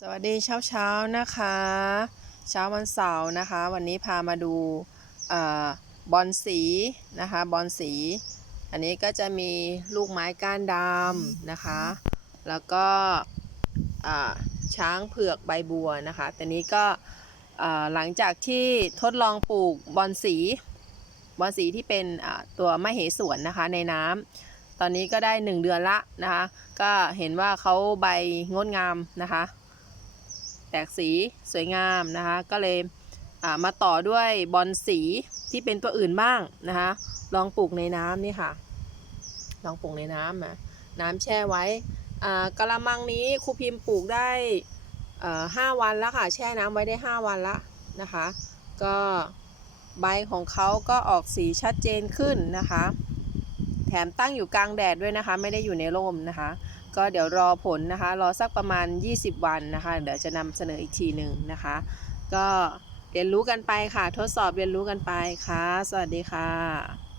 สวัสดีเช้าเช้านะคะ เช้าวันเสาร์นะคะ วันนี้พามาดูอบอลสีนะคะบอลสี อันนี้ก็จะมีลูกไม้ก้านดำนะคะ แล้วก็ช้างเผือกใบบัวนะคะแต่นี้ก็หลังจากที่ทดลองปลูกบอลสีบอลสีที่เป็นตัวมะเหสวนนะคะในน้ำตอนนี้ก็ได้ 1 เดือนละนะคะ ก็เห็นว่าเขาใบงดงามนะคะ แตกสีสวยงามนะคะ ก็เลยมาต่อด้วยบอลสีที่เป็นตัวอื่นบ้างนะคะ ลองปลูกในน้ำนี่ค่ะ ลองปลูกในน้ำนะน้ำแช่ไว้กระมังนี้ครูพิมพ์ปลูกได้ห้าวันแล้วค่ะแช่น้ำไว้ได้ 5 วันละนะคะ ก็ใบของเขาก็ออกสีชัดเจนขึ้นนะคะ แถมตั้งอยู่กลางแดดด้วยนะคะ ไม่ได้อยู่ในร่มนะคะ ก็เดี๋ยวรอผลนะคะ รอสักประมาณ 20 วันนะคะ เดี๋ยวจะนำเสนออีกทีหนึ่งนะคะ ก็เรียนรู้กันไปค่ะ ทดสอบเรียนรู้กันไปค่ะ สวัสดีค่ะ